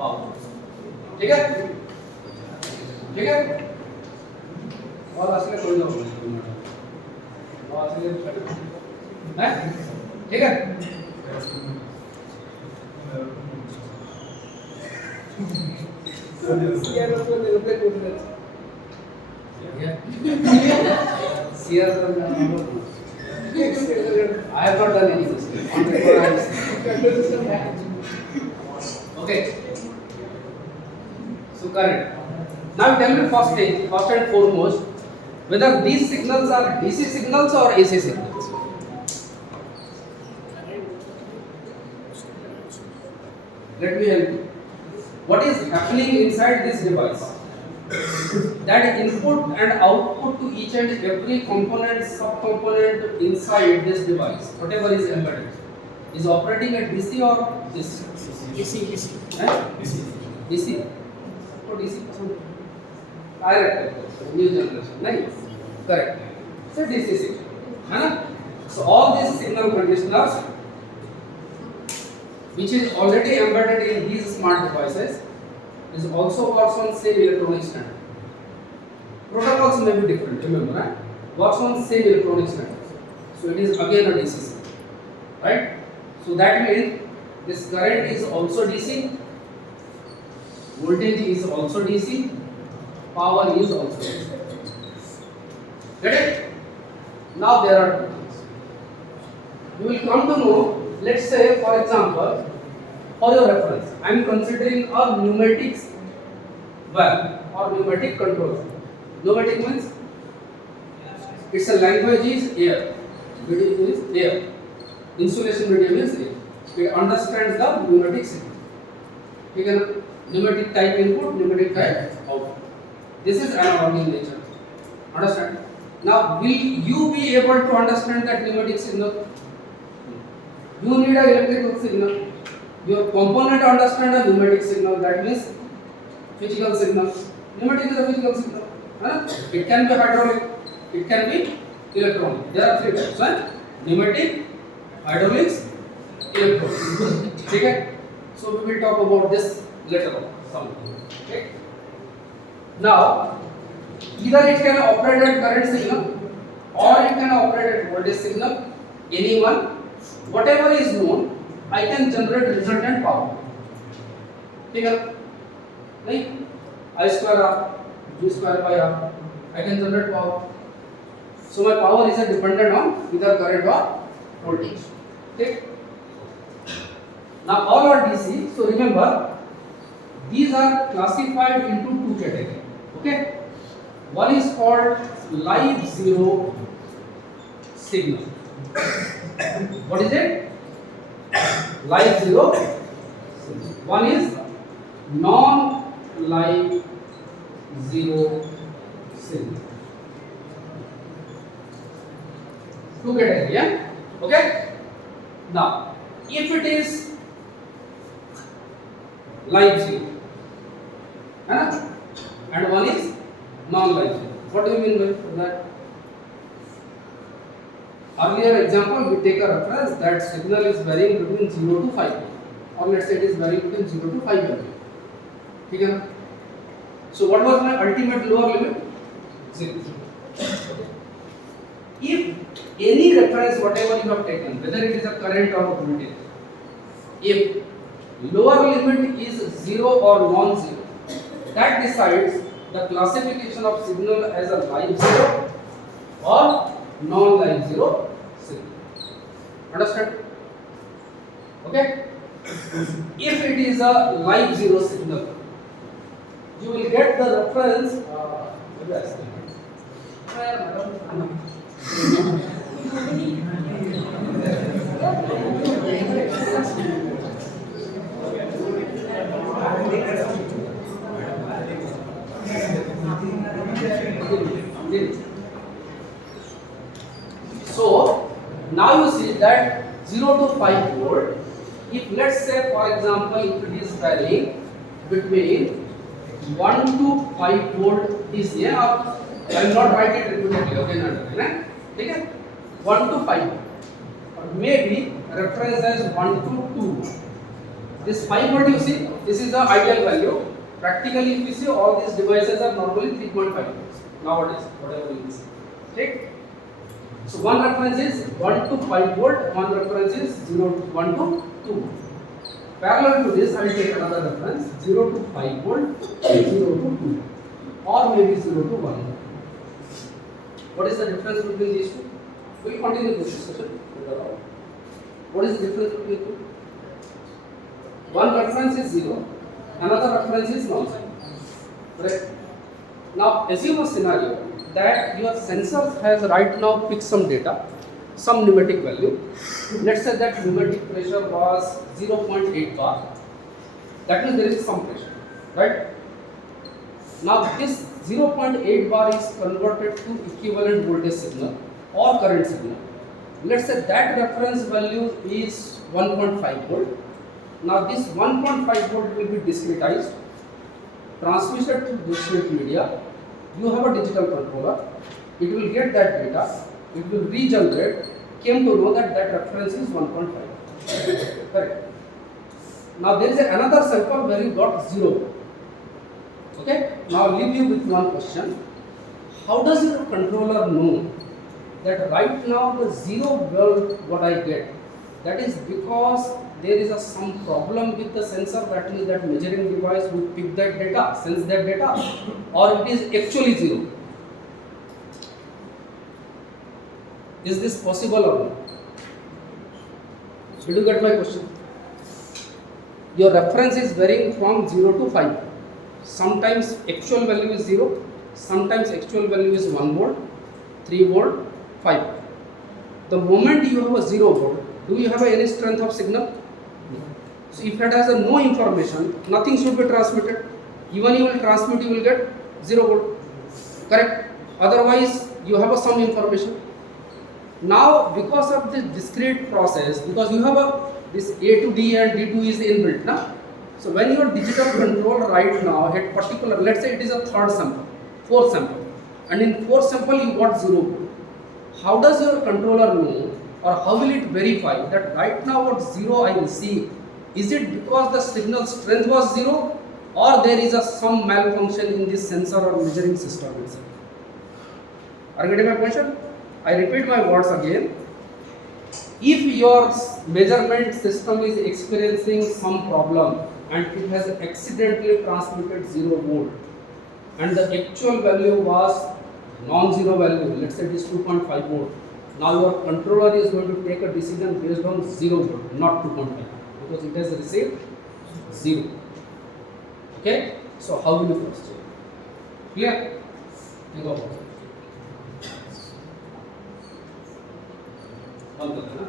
Power. ठीक है, ठीक है। और असली कोई ना और असली है, ठीक है। I have not done anything. Okay. So current. Now tell me first thing, first and foremost, whether these signals are DC signals or AC signals. Let me help you. What is happening inside this device? That input and output to each and every component, subcomponent inside this device, whatever is embedded, is operating at DC or this? DC. DC. What DC? Direct. New generation. Right? Correct. So DC signal. Huh? So all these signal conditioners, which is already embedded in these smart devices, is also works on same electronic standard. Protocols may be different, remember, right? Works on same electronic standards. So it is again a DC signal, right? So that means this current is also DC, voltage is also DC, power is also DC. Get it? Now there are two things. You will come to know, let's say for example, for your reference, I am considering a pneumatics valve or pneumatic control. Pneumatic means its a language is air. Medium is air. Insulation medium is air. It understands the pneumatic signal. You can pneumatic type input, pneumatic type output. This is analog in nature. Understand? Now, will you be able to understand that pneumatic signal? You need a electrical signal. Your component understand a pneumatic signal. That means physical signal. Pneumatic is a physical signal. It can be hydraulic. It can be electronic. There are three types. Right? Pneumatic, hydraulics, electronic. Okay? So we will talk about this later on. Something. Okay? Now, either it can operate at current signal or it can operate at voltage signal. Anyone, whatever is known, I can generate resultant power. Okay? Like I square R, G square by R. I can generate power. So my power is dependent on either current or voltage. Okay? Now all are DC. So remember, these are classified into two categories. Okay? One is called live zero signal. What is it? Live zero signal. One is non-live zero signal. Two categories, yeah? Okay? Now, if it is live zero, and one is non-live zero. What do you mean by that? Earlier example, we take a reference that signal is varying between 0 to 5, or let's say it is varying between 0 to 5 value. Okay? So what was my ultimate lower limit? 0. If any reference, whatever you have taken, whether it is a current or voltage, if lower limit is 0 or non-zero, that decides the classification of signal as a live zero or non-live zero signal. Understand? Okay? If it is a live zero signal, you will get the reference. So now you see that 0 to 5 volt, if let's say for example if it is varying between 1 to 5 volt DC, I will not write it repeatedly, okay? Okay? 1 to 5, or maybe reference as 1 to 2, This 5 volt you see, this is the ideal value. Practically if you see, all these devices are normally 3.5 volts nowadays, whatever you see. Okay? So one reference is 1 to 5 volt, one reference is 1 to 2. Parallel to this, I will take another reference 0 to 5 volt, 0 to 2, or maybe 0 to 1. What is the difference between these two? We will continue this discussion later on. What is the difference between two? One reference is 0, another reference is non-zero. Correct? Now assume a scenario that your sensor has right now picked some data, some pneumatic value. Let's say that pneumatic pressure was 0.8 bar. That means there is some pressure, right? Now this 0.8 bar is converted to equivalent voltage signal or current signal. Let's say that reference value is 1.5 volt. Now this 1.5 volt will be discretized, transmitted to discrete media. You have a digital controller, it will get that data, it will regenerate, came to know that that reference is 1.5. Correct. Now there is another sample where you got 0. Okay. Now I'll leave you with one question. How does your controller know that right now the 0 volt what I get? That is because there is some problem with the sensor, that means that measuring device would pick that data, sense that data, or it is actually 0. Is this possible or not? Did you get my question? Your reference is varying from 0 to 5. Sometimes actual value is 0, sometimes actual value is 1 volt, 3 volt, 5. The moment you have a 0 volt, do you have any strength of signal? So if it has no information, nothing should be transmitted. Even you will transmit, you will get 0 volt. Correct? Otherwise, you have some information. Now, because of this discrete process, because you have this A to D and D to is inbuilt, na? So when your digital controller right now at particular, let's say it is a third sample, fourth sample, and in fourth sample you got 0 volt. How does your controller know, or how will it verify that right now what 0 I receive? Is it because the signal strength was 0, or there is some malfunction in this sensor or measuring system itself? Are you getting my question? I repeat my words again. If your measurement system is experiencing some problem and it has accidentally transmitted 0 volt, and the actual value was non-zero value, let's say it is 2.5 volt. Now your controller is going to take a decision based on 0 volt, not 2.5, because it has received 0. Okay? So how will you proceed? Clear? Think about it. बंद करना